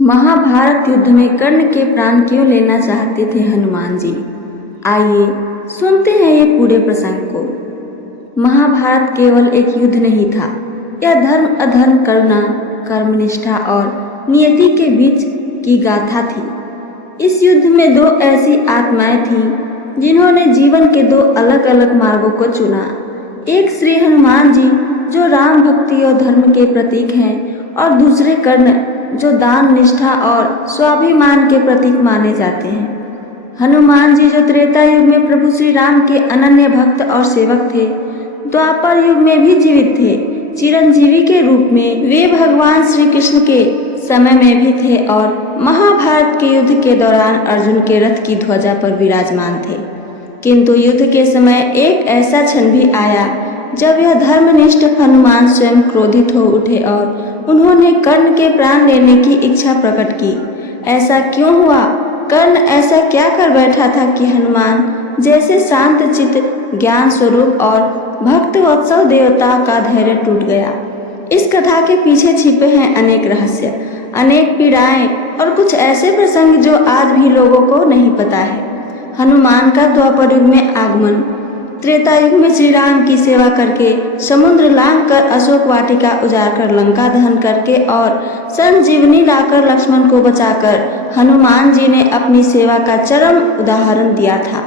महाभारत युद्ध में कर्ण के प्राण क्यों लेना चाहते थे हनुमान जी? आइए सुनते हैं ये पूरे प्रसंग को। महाभारत केवल एक युद्ध नहीं था, यह धर्म अधर्म, करुणा, कर्मनिष्ठा और नियति के बीच की गाथा थी। इस युद्ध में दो ऐसी आत्माएं थीं जिन्होंने जीवन के दो अलग अलग मार्गों को चुना। एक श्री हनुमान जी जो राम भक्ति और धर्म के प्रतीक हैं, और दूसरे कर्ण जो दान, निष्ठा और स्वाभिमान के प्रतीक माने जाते हैं। हनुमान जी जो त्रेता युग में प्रभु श्री राम के अनन्य भक्त और सेवक थे, द्वापर युग में भी जीवित थे। चिरंजीवी के रूप में वे भगवान श्री कृष्ण के समय में भी थे और महाभारत के युद्ध के दौरान अर्जुन के रथ की ध्वजा पर विराजमान थे। किंतु युद्ध के समय एक ऐसा क्षण भी आया जब यह धर्मनिष्ठ हनुमान स्वयं क्रोधित हो उठे और उन्होंने कर्ण के प्राण लेने की इच्छा प्रकट की। ऐसा क्यों हुआ? कर्ण ऐसा क्या कर बैठा था कि हनुमान जैसे शांत चित्त, ज्ञान स्वरूप और भक्त वत्सल देवता का धैर्य टूट गया? इस कथा के पीछे छिपे हैं अनेक रहस्य, अनेक पीड़ाएं और कुछ ऐसे प्रसंग जो आज भी लोगों को नहीं पता है। हनुमान का द्वापर युग में आगमन, त्रेता युग में श्री राम की सेवा करके, समुद्र लांघ कर, अशोक वाटिका उजाड़ कर, लंका दहन करके और संजीवनी लाकर लक्ष्मण को बचाकर हनुमान जी ने अपनी सेवा का चरम उदाहरण दिया था।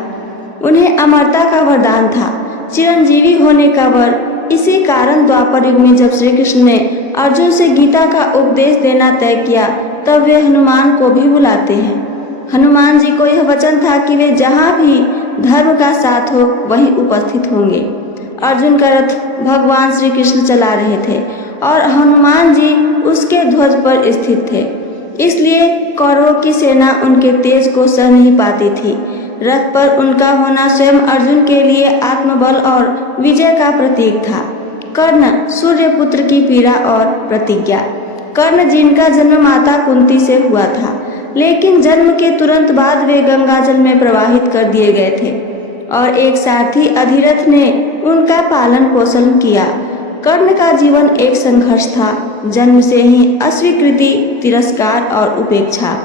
उन्हें अमरता का वरदान था, चिरंजीवी होने का वर। इसी कारण द्वापर युग में जब श्री कृष्ण ने अर्जुन से गीता का उपदेश देना तय किया, तब वे हनुमान को भी बुलाते हैं। हनुमान जी को यह वचन था कि वे जहाँ भी धर्म का साथ हो वहीं उपस्थित होंगे। अर्जुन का रथ भगवान श्री कृष्ण चला रहे थे और हनुमान जी उसके ध्वज पर स्थित थे, इसलिए कौरवों की सेना उनके तेज को सह नहीं पाती थी। रथ पर उनका होना स्वयं अर्जुन के लिए आत्मबल और विजय का प्रतीक था। कर्ण सूर्यपुत्र की पीड़ा और प्रतिज्ञा। कर्ण जिनका जन्म माता कुंती से हुआ था, लेकिन जन्म के तुरंत बाद वे गंगाजल में प्रवाहित कर दिए गए थे और एक सारथी अधिरथ ने उनका पालन पोषण किया। कर्ण का जीवन एक संघर्ष था, जन्म से ही अस्वीकृति, तिरस्कार और उपेक्षा।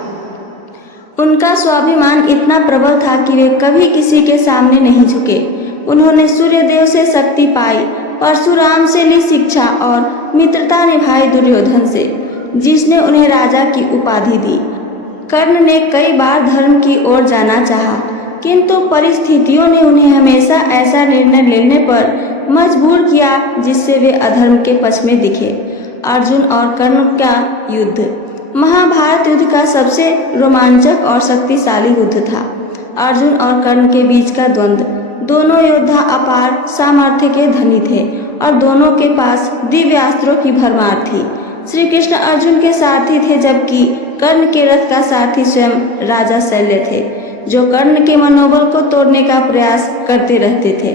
उनका स्वाभिमान इतना प्रबल था कि वे कभी किसी के सामने नहीं झुके। उन्होंने सूर्यदेव से शक्ति पाई, परशुराम से ली शिक्षा और मित्रता निभाई दुर्योधन से, जिसने उन्हें राजा की उपाधि दी। कर्ण ने कई बार धर्म की ओर जाना चाहा, किंतु परिस्थितियों ने उन्हें हमेशा ऐसा निर्णय लेने पर मजबूर किया जिससे वे अधर्म के पक्ष में दिखे। अर्जुन और कर्ण का युद्ध महाभारत युद्ध का सबसे रोमांचक और शक्तिशाली युद्ध था। अर्जुन और कर्ण के बीच का द्वंद्व। दोनों योद्धा अपार सामर्थ्य के धनी थे और दोनों के पास दिव्यास्त्रों की भरमार थी। श्री कृष्ण अर्जुन के सारथी थे, जबकि कर्ण के रथ का सारथी स्वयं राजा शल्य थे, जो कर्ण के मनोबल को तोड़ने का प्रयास करते रहते थे।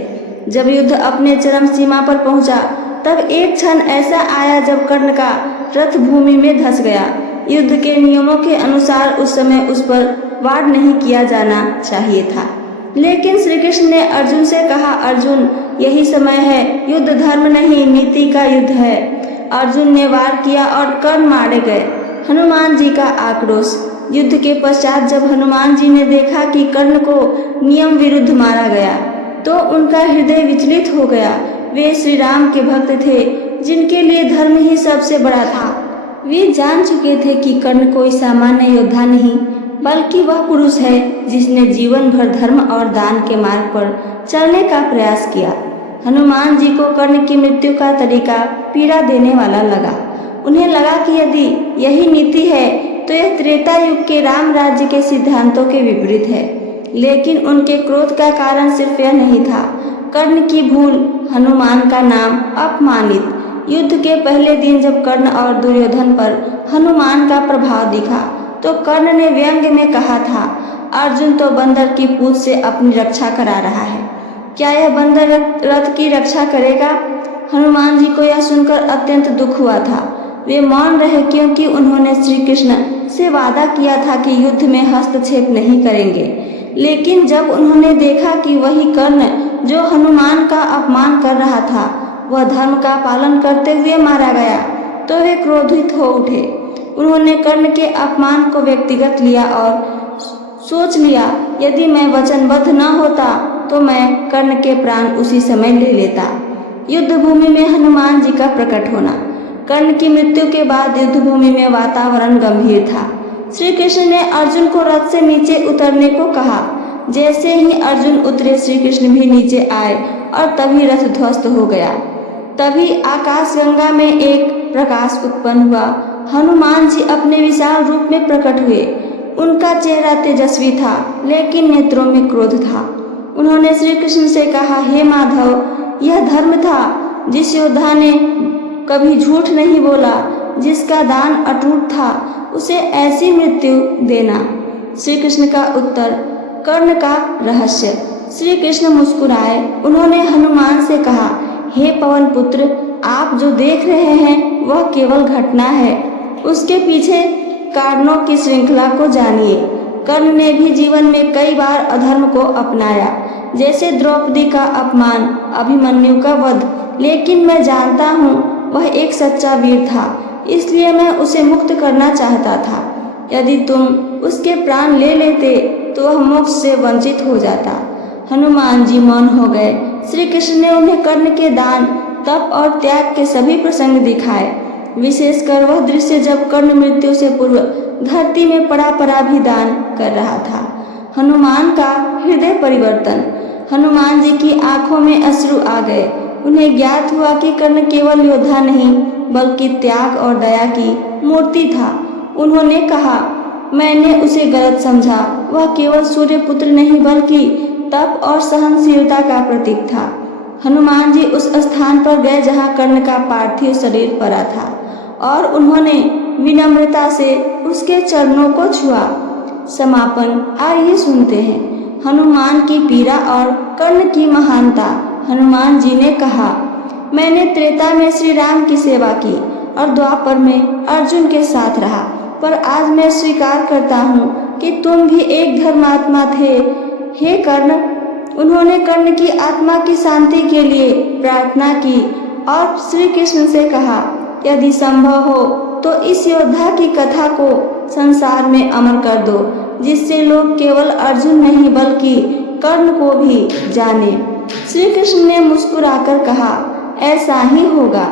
जब युद्ध अपने चरम सीमा पर पहुंचा, तब एक क्षण ऐसा आया जब कर्ण का रथ भूमि में धंस गया। युद्ध के नियमों के अनुसार उस समय उस पर वार नहीं किया जाना चाहिए था, लेकिन श्री कृष्ण ने अर्जुन से कहा, अर्जुन यही समय है, युद्ध धर्म नहीं नीति का युद्ध है। अर्जुन ने वार किया और कर्ण मारे गए। हनुमान जी का आक्रोश। युद्ध के पश्चात जब हनुमान जी ने देखा कि कर्ण को नियम विरुद्ध मारा गया, तो उनका हृदय विचलित हो गया। वे श्री राम के भक्त थे, जिनके लिए धर्म ही सबसे बड़ा था। वे जान चुके थे कि कर्ण कोई सामान्य योद्धा नहीं, बल्कि वह पुरुष है जिसने जीवन भर धर्म और दान के मार्ग पर चलने का प्रयास किया। हनुमान जी को कर्ण की मृत्यु का तरीका पीड़ा देने वाला लगा। उन्हें लगा कि यदि यही नीति है तो यह त्रेता युग के राम राज्य के सिद्धांतों के विपरीत है। लेकिन उनके क्रोध का कारण सिर्फ यह नहीं था। कर्ण की भूल, हनुमान का नाम अपमानित। युद्ध के पहले दिन जब कर्ण और दुर्योधन पर हनुमान का प्रभाव दिखा, तो कर्ण ने व्यंग्य में कहा था, अर्जुन तो बंदर की पूंछ से अपनी रक्षा करा रहा है, क्या यह बंदर रथ की रक्षा करेगा? हनुमान जी को यह सुनकर अत्यंत दुख हुआ था। वे मौन रहे, क्योंकि उन्होंने श्री कृष्ण से वादा किया था कि युद्ध में हस्तक्षेप नहीं करेंगे। लेकिन जब उन्होंने देखा कि वही कर्ण जो हनुमान का अपमान कर रहा था, वह धर्म का पालन करते हुए मारा गया, तो वे क्रोधित हो उठे। उन्होंने कर्ण के अपमान को व्यक्तिगत लिया और सोच लिया, यदि मैं वचनबद्ध न होता तो मैं कर्ण के प्राण उसी समय ले लेता। युद्ध भूमि में हनुमान जी का प्रकट होना। कर्ण की मृत्यु के बाद युद्ध भूमि में वातावरण गंभीर था। श्री कृष्ण ने अर्जुन को रथ से नीचे उतरने को कहा। जैसे ही अर्जुन उतरे, श्री कृष्ण भी नीचे आए और तभी रथ ध्वस्त हो गया। तभी आकाशगंगा में एक प्रकाश उत्पन्न हुआ। हनुमान जी अपने विशाल रूप में प्रकट हुए। उनका चेहरा तेजस्वी था, लेकिन नेत्रों में क्रोध था। उन्होंने श्री कृष्ण से कहा, हे माधव, यह धर्म था जिस योद्धा ने कभी झूठ नहीं बोला, जिसका दान अटूट था, उसे ऐसी मृत्यु देना। श्री कृष्ण का उत्तर, कर्ण का रहस्य। श्री कृष्ण मुस्कुराए। उन्होंने हनुमान से कहा, हे पवन पुत्र, आप जो देख रहे हैं वह केवल घटना है, उसके पीछे कारणों की श्रृंखला को जानिए। कर्ण ने भी जीवन में कई बार अधर्म को अपनाया, जैसे द्रौपदी का अपमान, अभिमन्यु का वध, लेकिन मैं जानता हूँ वह एक सच्चा वीर था, इसलिए मैं उसे मुक्त करना चाहता था। यदि तुम उसके प्राण ले लेते तो वह मोक्ष से वंचित हो जाता। हनुमान जी मौन हो गए। श्री कृष्ण ने उन्हें कर्ण के दान, तप और त्याग के सभी प्रसंग दिखाए, विशेषकर वह दृश्य जब कर्ण मृत्यु से पूर्व धरती में पड़ा पड़ा भी दान कर रहा था। हनुमान का हृदय परिवर्तन। हनुमान जी की आंखों में अश्रु आ गए। उन्हें ज्ञात हुआ कि कर्ण केवल योद्धा नहीं, बल्कि त्याग और दया की मूर्ति था। उन्होंने कहा, मैंने उसे गलत समझा। वह केवल सूर्यपुत्र नहीं, बल्कि तप और सहनशीलता का प्रतीक था। हनुमान जी उस स्थान पर गए जहां कर्ण का पार्थिव शरीर पड़ा था और उन्होंने विनम्रता से उसके चरणों को छुआ। समापन। आइए सुनते हैं हनुमान की पीड़ा और कर्ण की महानता। हनुमान जी ने कहा, मैंने त्रेता में श्री राम की सेवा की और द्वापर में अर्जुन के साथ रहा, पर आज मैं स्वीकार करता हूँ कि तुम भी एक धर्मात्मा थे, हे कर्ण। उन्होंने कर्ण की आत्मा की शांति के लिए प्रार्थना की और श्री कृष्ण से कहा, यदि संभव हो तो इस योद्धा की कथा को संसार में अमर कर दो, जिससे लोग केवल अर्जुन नहीं बल्कि कर्ण को भी जाने। श्री कृष्ण ने मुस्कुराकर कहा, ऐसा ही होगा।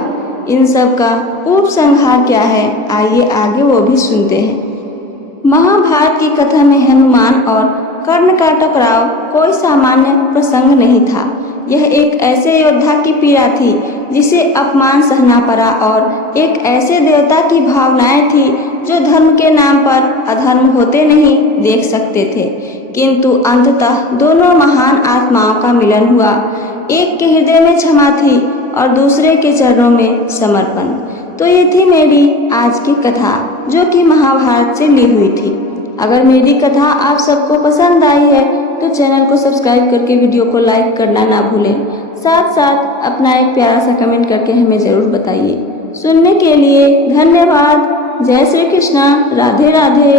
इन सब का उपसंहार क्या है, आइए आगे वो भी सुनते हैं। महाभारत की कथा में हनुमान और कर्ण का टकराव कोई सामान्य प्रसंग नहीं था। यह एक ऐसे योद्धा की पीड़ा थी जिसे अपमान सहना पड़ा और एक ऐसे देवता की भावनाएं थी जो धर्म के नाम पर अधर्म होते नहीं देख सकते थे। किंतु अंततः दोनों महान आत्माओं का मिलन हुआ। एक के हृदय में क्षमा थी और दूसरे के चरणों में समर्पण। तो ये थी मेरी आज की कथा, जो कि महाभारत से ली हुई थी। अगर मेरी कथा आप सबको पसंद आई है तो चैनल को सब्सक्राइब करके वीडियो को लाइक करना ना भूलें। साथ साथ अपना एक प्यारा सा कमेंट करके हमें ज़रूर बताइए। सुनने के लिए धन्यवाद। जय श्री कृष्णा। राधे राधे।